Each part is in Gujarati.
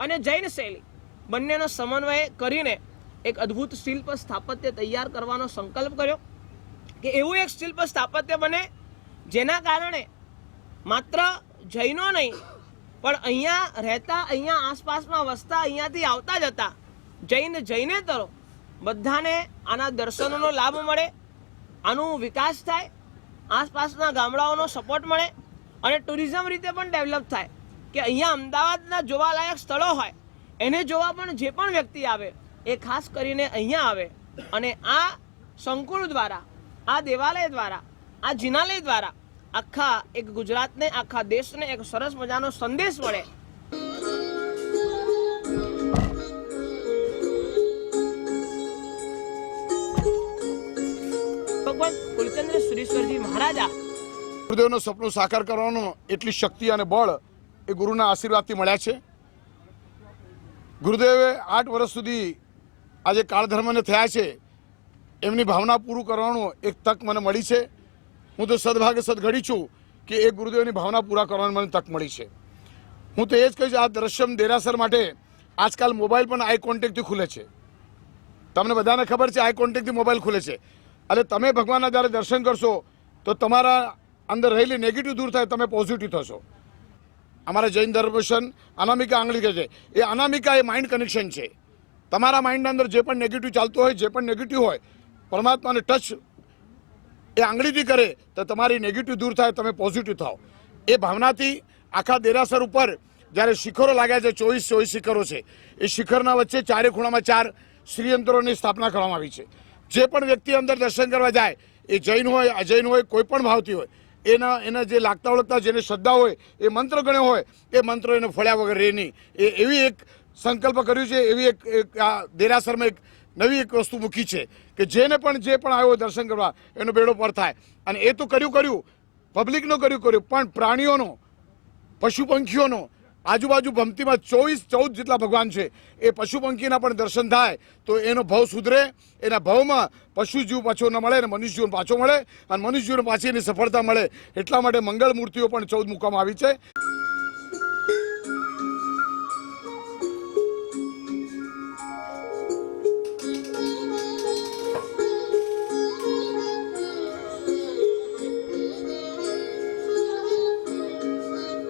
અને જૈન શૈલી. બંનેનો સમન્વય કરીને એક અદ્ભુત શિલ્પ સ્થાપત્ય તૈયાર કરવાનો સંકલ્પ કર્યો કે એવું એક શિલ્પ સ્થાપત્ય બને જેના કારણે માત્ર જૈનો નહીં, પણ અહીંયા રહેતા, અહીંયા આસપાસમાં વસતા, અહીંયાથી આવતા જતા જૈન જૈનેતરો બધાને આના દર્શનોનો લાભ મળે, આનું વિકાસ થાય, આસપાસના ગામડાઓનો સપોર્ટ મળે અને ટુરિઝમ રીતે પણ ડેવલપ થાય. કે અહીંયા અમદાવાદના જોવાલાયક સ્થળો હોય. એને જોવા પણ જે પણ વ્યક્તિ આવે, એ ખાસ કરીને અહીંયા આવે. અને આ સંકુલ દ્વારા, આ દેવાલય દ્વારા, આ જિનાલય દ્વારા આખા એક ગુજરાતને, આખા દેશને એક સરસ મજાનો સંદેશ મળે. ભગવાન કુલચંદ્ર સુરેશ્વરજી મહારાજા. ગુરુદેવનું સપનું સાકાર કરવાનું એટલી શક્તિ અને બળ એ ગુરુના આશીર્વાદથી મળ્યા છે. ગુરુદેવે આઠ વર્ષ સુધી આજે કાળધર્મને થયા છે, એમની ભાવના પૂરું કરવાનું એક તક મને મળી છે. હું તો સદભાગે સદઘડી છું કે એ ગુરુદેવની ભાવના પૂરા કરવાની મને તક મળી છે. હું તો એ જ કહીશ આ દ્રશ્યમ દેરાસર માટે આજકાલ મોબાઈલ પણ આઈ કોન્ટેક્ટથી ખુલે છે. તમને બધાને ખબર છે આઈ કોન્ટેક્ટથી મોબાઈલ ખુલે છે. અને તમે ભગવાનના જ્યારે દર્શન કરશો, તો તમારા અંદર રહેલી નેગેટિવ દૂર થાય, તમે પોઝિટિવ થશો. અમારા જૈન ધર્મશન અનામિકા આંગળી છે. એ અનામિકા એ માઇન્ડ કનેક્શન છે. તમારા માઇન્ડના અંદર જે પણ નેગેટિવ ચાલતું હોય, જે પણ નેગેટિવ હોય, પરમાત્માને ટચ એ આંગળીથી કરે, તો તમારી નેગેટિવ દૂર થાય, તમે પોઝિટિવ થાઓ. એ ભાવનાથી આખા દેરાસર ઉપર જ્યારે શિખરો લાગ્યા છે, ચોવીસ ચોવીસ શિખરો છે, એ શિખરના વચ્ચે ચારે ખૂણામાં ચાર શ્રીયંત્રોની સ્થાપના કરવામાં આવી છે. જે પણ વ્યક્તિ અંદર દર્શન કરવા જાય, એ જૈન હોય, અજૈન હોય, કોઈ પણ ભાવથી હોય એના એના જે લાગતા વળગતા જેને શ્રદ્ધા હોય, એ મંત્ર ગણ્યો હોય, એ મંત્ર એને ફળ્યા વગર રહે નહીં. એ એવી એક સંકલ્પ કર્યું છે, એવી એક આ દેરાસરમાં એક નવી એક વસ્તુ મૂકી છે કે જેને પણ, જે પણ આવ્યો દર્શન કરવા, એનો બેડો પર થાય. અને એ તો કર્યું કર્યું, પબ્લિકનું કર્યું કર્યું, પણ પ્રાણીઓનો, પશુ પંખીઓનો આજુબાજુ ભમતીમાં ચોવીસ ચૌદ જેટલા ભગવાન છે. એ પશુ પંખીના પણ દર્શન થાય તો એનો ભાવ સુધરે. એના ભાવમાં પશુ જીવ પાછો ન મળે અને મનુષ્ય જીવન પાછો મળે અને મનુષ્ય જીવન પાછી એની સફળતા મળે. એટલા માટે મંગળ મૂર્તિઓ પણ ચૌદ મૂકવામાં આવી છે.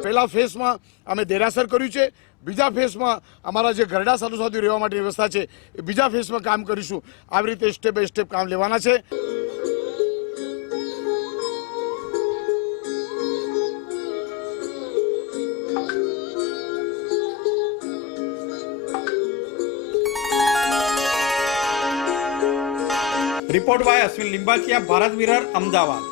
પહેલા ફેસમાં અમે દેરાસર કર્યું છે, બીજા ફેસમાં અમારા જે ગરડા સાધુ રહેવા માટેની વ્યવસ્થા છે, એ બીજા ફેસમાં કામ કરીશું. આવી રીતે સ્ટેપ બાય સ્ટેપ કામ લેવાના છે. રિપોર્ટ બાય અશ્વિન લિંબાચિયા ભારત વિરર અમદાવાદ